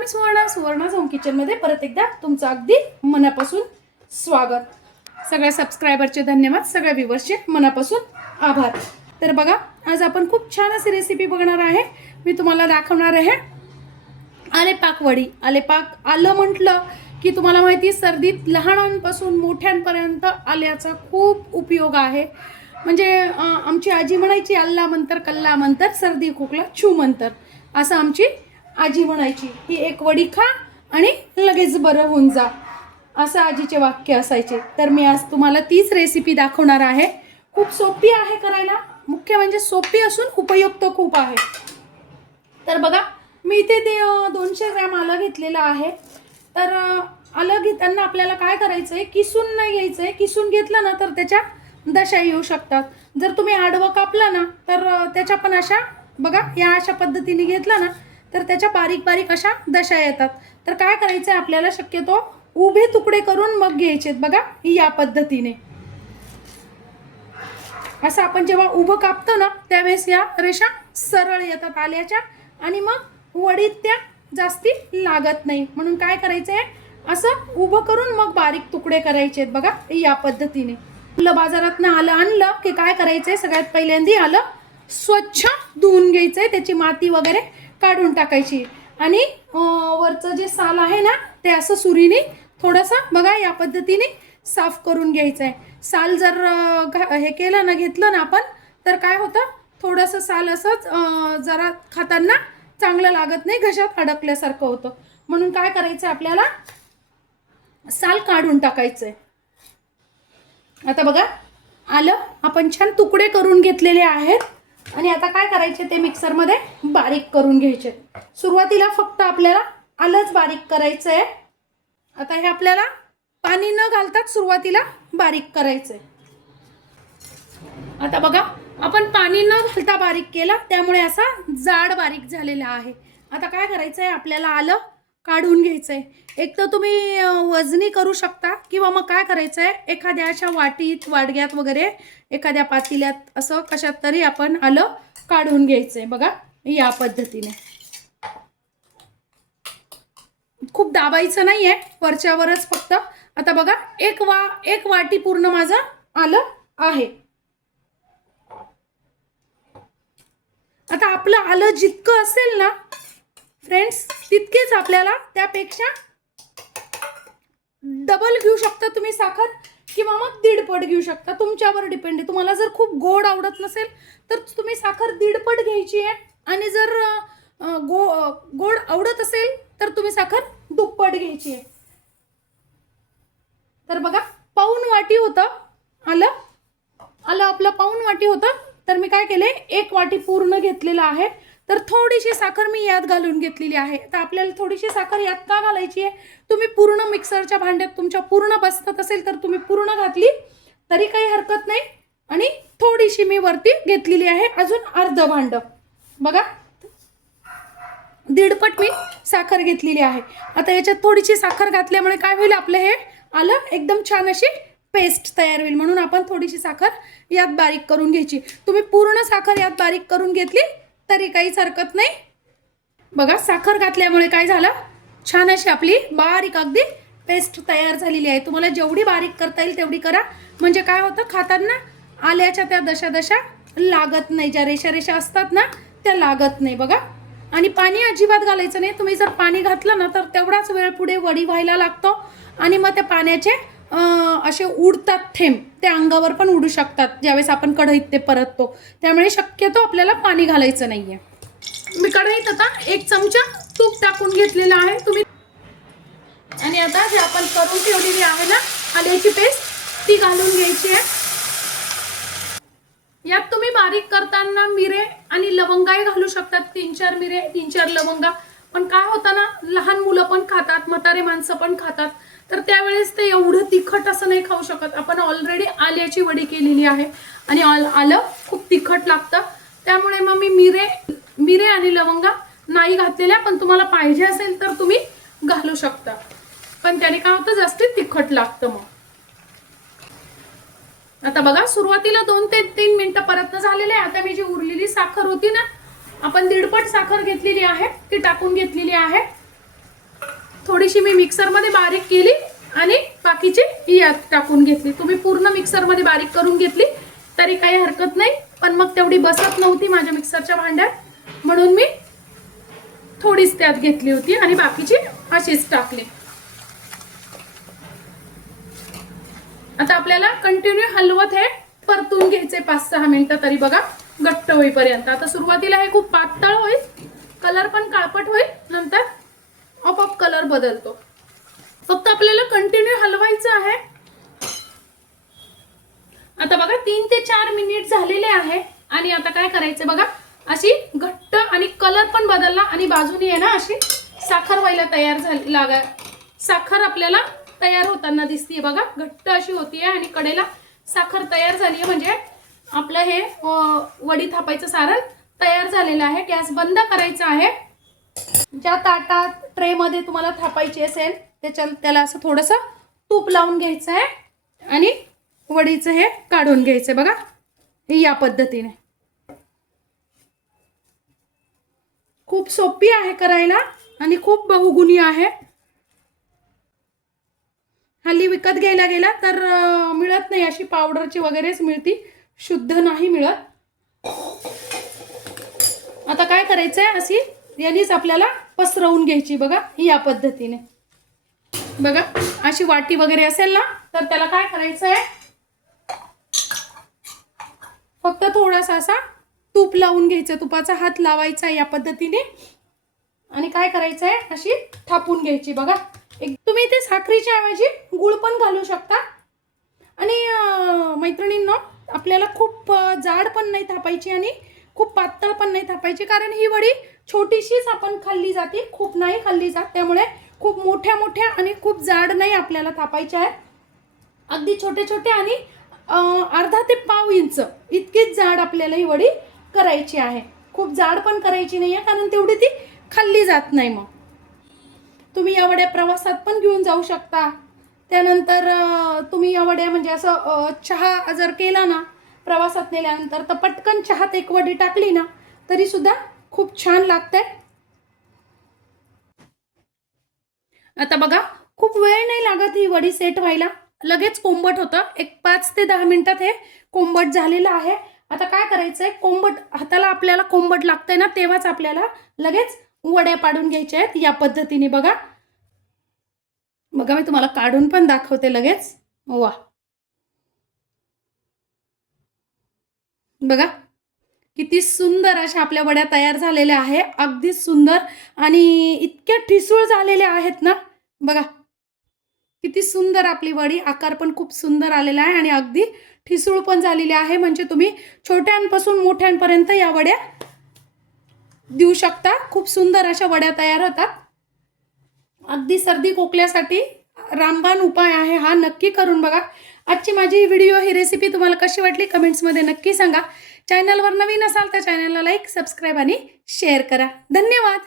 मी सुवर्णा's home kitchen मध्ये परत एकदा तुमचं अगदी मनापासून स्वागत. सगळ्या सबस्क्रायबरचे धन्यवाद, सगळ्या व्ह्यूअर्सचे मनापासून आभार. तर बघा, आज आपण खूप छान अशी रेसिपी बघणार आहे. मी तुम्हाला दाखवणार आहे आलेपाक वडी. आलेपाक आलं म्हटलं की तुम्हाला माहिती, सर्दीत लहानांपासून मोठ्यांपर्यंत आल्याचा खूप उपयोग आहे. म्हणजे आमची आजी म्हणायची, अल्ला मंतर कल्ला मंतर, सर्दी खोकला छू मंतर, असं आमची आजी म्हणायची. ही एक वडी खा आणि लगेच बरं होऊन जा, असं आजीचे वाक्य असायचे. तर मी आज तुम्हाला तीच रेसिपी दाखवणार आहे. खूप सोपी आहे करायला, मुख्य म्हणजे सोपी असून उपयुक्त खूप आहे. तर बघा, मी इथे 200 ग्रॅम आलं घेतलेलं आहे. तर आलं घेताना आपल्याला काय करायचं आहे, किसून नाही घ्यायचं आहे. किसून घेतलं ना तर त्याच्या दशा येऊ शकतात. जर तुम्ही आडवं कापलं ना तर त्याच्या पण अशा, बघा या अशा पद्धतीने घेतलं ना तर त्याच्या बारीक बारीक अशा दशा येतात. तर काय करायचं आहे आपल्याला, शक्यतो उभे तुकडे करून मग घ्यायचेत. बघा या पद्धतीने असं आपण जेव्हा उभं कापतो ना त्यावेळेस या रेषा सरळ येतात आल्याच्या, आणि मग वडीत त्या जास्ती लागत नाही. म्हणून काय करायचं आहे, असं उभं करून मग बारीक तुकडे करायचे आहेत. बघा या पद्धतीने. आपलं बाजारातनं आलं आणलं की काय करायचंय, सगळ्यात पहिल्यांदा आलं स्वच्छ धुवून घ्यायचंय, त्याची माती वगैरे काढून टाकायची, आणि वरचं जे साल आहे ना ते असं सुरीने थोडंसं बघा या पद्धतीने साफ करून घ्यायचं आहे. साल जर हे केलं ना, घेतलं ना आपण, तर काय होतं, थोडंसं साल असंच जरा खाताना चांगलं लागत नाही, घशात अडकल्यासारखं होतं. म्हणून काय करायचं आपल्याला, साल काढून टाकायचं आहे. आता बघा, आलं आपण छान तुकडे करून घेतलेले आहेत, आणि आता काय करायचे ते मिक्सरमध्ये बारीक करून घ्यायचे. सुरुवातीला फक्त आपल्याला आलंच बारीक करायचं आहे. आता हे आपल्याला पाणी न घालताच सुरुवातीला बारीक करायचं आहे. आता बघा, आपण पाणी न घालता बारीक केला, त्यामुळे असा जाड बारीक झालेला आहे. आता काय करायचं आहे, आपल्याला आलं काढून घ्यायचं आहे. एक तर तुम्ही वजनी करू शकता, किंवा मग काय करायचं आहे, एखाद्या अशा वाटीत, वाडग्यात वगैरे, एखाद्या पातेल्यात असं कशात तरी आपण आलं काढून घ्यायचं आहे. बघा या पद्धतीने. खूप दाबायचं नाही आहे, वरच्यावरच फक्त. आता बघा, एक वाटी पूर्ण माझं आलं आहे. आता आपलं आलं जितकं असेल ना फ्रेंड्स, तितकेच आपल्याला त्यापेक्षा डबल घेऊ शकता तुम्ही साखर, किंवा मग दीडपट घेऊ शकता. तुमच्यावर डिपेंड आहे. तुम्हाला जर खूप गोड आवडत नसेल तर तुम्ही साखर दीडपट घ्यायची आहे, आणि जर गोड आवडत असेल तर तुम्ही साखर दुप्पट घ्यायची आहे. तर बघा, पाऊण वाटी होतं आलं आपलं पाऊण वाटी होतं. तर मी काय केले, 1 वाटी पूर्ण घेतलेलं आहे. तर थोडीशी साखर मी यात घालून घेतलेली आहे. तर आपल्याला थोडीशी साखर यात का घालायची आहे, तुम्ही पूर्ण मिक्सरच्या भांड्यात तुमच्या पूर्ण बसत असेल तर तुम्ही पूर्ण घातली तरी काही हरकत नाही, आणि थोडीशी मी वरती घेतलेली आहे, अजून अर्ध भांड. बघा, दीडपट मी साखर घेतलेली आहे. आता याच्यात थोडीशी साखर घातल्यामुळे काय होईल, आपलं हे आलं एकदम छान अशी पेस्ट तयार होईल. म्हणून आपण थोडीशी साखर यात बारीक करून घ्यायची. तुम्ही पूर्ण साखर यात बारीक करून घेतली तरी काहीच हरकत नाही. बघा, साखर घातल्यामुळे काय झालं, छान अशी आपली बारीक अगदी पेस्ट तयार झालेली आहे. तुम्हाला जेवढी बारीक करता येईल तेवढी करा, म्हणजे काय होतं, खाताना आल्याच्या त्या दशा लागत नाही, ज्या रेषा असतात ना त्या लागत नाही. बघा, आणि पाणी अजिबात घालायचं नाही. तुम्ही जर पाणी घातलं ना तर तेवढाच वेळ पुढे वडी व्हायला लागतो, आणि मग त्या पाण्याचे असे उडतात थेंब, ते अंगावर पण उडू शकतात ज्यावेळेस आपण कढईत ते परततो. त्यामुळे शक्यतो आपल्याला पाणी घालायचं नाहीये. मी कढईत आता 1 चमचा तूप टाकून घेतलेला आहे तुम्ही, आणि आता जे आपण करून ठेवलेली आहे ना आल्याची पेस्ट, ती घालून घ्यायची आहे. यात तुम्ही बारीक करताना मिरे आणि लवंगाही घालू शकतात. 3-4 मिरे, 3-4 लवंगा. पण काय होतं ना, लहान मुलं पण खातात, म्हातारे माणसं पण खातात, तर त्यावेळेस ते एवढं तिखट असं नाही खाऊ शकत. आपण ऑलरेडी आल्याची वडी केलेली आहे, आणि आलं खूप तिखट लागतं. त्यामुळे मग मी मिरे आणि लवंगा नाही घातलेल्या, पण तुम्हाला पाहिजे असेल तर तुम्ही घालू शकता, पण त्याने काय होतं, जास्त तिखट लागतं. मग आता बघा, सुरुवातीला 2 ते 3 मिनिटं परतणं झालेले आहे. आता मी जी उरलेली साखर होती ना, आपण दीडपट साखर घेतलेली आहे, ती टाकून घेतलेली आहे. थोडीशी मी मिक्सरमध्ये बारीक केली आणि बाकीची यात टाकून घेतली. तुम्ही पूर्ण मिक्सरमध्ये बारीक करून घेतली तरी काही हरकत नाही, पण मग तेवढी बसत नव्हती माझ्या मिक्सरच्या भांड्यात, म्हणून मी थोडीच त्यात घेतली होती आणि बाकीची अशीच टाकली. आता आपल्याला कंटिन्यू हलवत हे परतून घ्यायचे 5-6 मिनिटं तरी बघा, घट्ट होईपर्यंत. आता सुरुवातीला हे खूप पातळ होईल, कलर पण काळपट होईल, नंतर आपोआप कलर बदलतो. फक्त आपल्याला कंटिन्यू हलवायचं आहे. आता बघा 3 ते 4 मिनिट झालेले आहे आणि आता काय करायचं बघा, अशी घट्ट आणि कलर पण बदलला आणि बाजूने आहे ना अशी साखर व्हायला तयार झाली. साखर आपल्याला तयार होताना दिसतीये बघा, घट्ट अशी होतीये आणि कडेला साखर तयार झाली, म्हणजे आपलं हे वडी थापायचं सारण तयार झालेलं आहे. गॅस बंद करायचा आहे. ज्या ताटात ट्रे मध्ये तुम्हाला थापायची असेल त्याला असं थोडंसं तूप लावून घ्यायचं आहे आणि वडीचं हे काढून घ्यायचं बघा, या पद्धतीने. खूप सोपी आहे करायला आणि खूप बहुगुणी आहे. हल्ली विकत घ्यायला गेला तर मिळत नाही, अशी पावडरची वगैरेच मिळती, शुद्ध नाही मिळत. आता काय करायचंय, अशी यानीच आपल्याला पसरवून घ्यायची बघा, या पद्धतीने. बघा अशी वाटी वगैरे असेल ना तर त्याला काय करायचंय, फक्त थोडासा असा तूप लावून घ्यायचं, तुपाचा हात लावायचा या पद्धतीने आणि काय करायचंय, अशी थापून घ्यायची बघा. तुम्ही इथे साखरेच्या ऐवजी गुळ पण घालू शकता. आणि मैत्रिणींनो, आपल्याला खूप जाड पण नाही थापायची आणि खूप पातळ पण नाही थापायची, कारण ही वडी छोटीशीच आपण खाल्ली जाते, खूप नाही खाल्ली जात. त्यामुळे खूप मोठ्या मोठ्या आणि खूप जाड नाही आपल्याला थापायच्या आहे. अगदी छोटे छोटे आणि अर्धा ते पाव इंच इतकीच जाड आपल्याला ही वडी करायची आहे. खूप जाड पण करायची नाही आहे, कारण तेवढी ती खाल्ली जात नाही. मग तुम्ही या वड्या प्रवासात पण घेऊन जाऊ शकता. त्यानंतर तुम्ही या वड्या म्हणजे असं चहा जर केला ना प्रवासात नेल्यानंतर, तर पटकन चहात एक वडी टाकली ना तरी सुद्धा खूप छान लागते. आता बघा खूप वेळ नाही लागत ही वडी सेट व्हायला, लगेच कोंबट होतं. एक 5 ते 10 मिनिटात हे कोंबट झालेलं आहे. आता काय करायचंय, कोंबट हाताला आपल्याला कोंबट लागतंय ना तेव्हाच आपल्याला लगेच वड्या पाडून घ्यायच्या आहेत या पद्धतीने. बघा बघा मी तुम्हाला काढून पण दाखवते लगेच. वा बघा किती सुंदर अशा आपल्या वड्या तयार झालेल्या आहे, अगदी सुंदर आणि इतक्या ठिसूळ झालेल्या आहेत ना. बघा किती सुंदर आपली वडी, आकार पण खूप सुंदर आलेला आहे आणि अगदी ठिसूळ पण झालेली आहे. म्हणजे तुम्ही छोट्यांपासून मोठ्यांपर्यंत या वड्या देऊ शकता. खूप सुंदर अशा वड्या तयार होतात. अगदी सर्दी खोकल्यासाठी रामबाण उपाय आहे हा, नक्की करून बघा. आजची माझी व्हिडिओ ही रेसिपी तुम्हाला कशी वाटली कमेंट्समध्ये नक्की सांगा. चॅनलवर नवीन असाल तर चॅनलला लाईक, सबस्क्राईब आणि शेअर करा. धन्यवाद.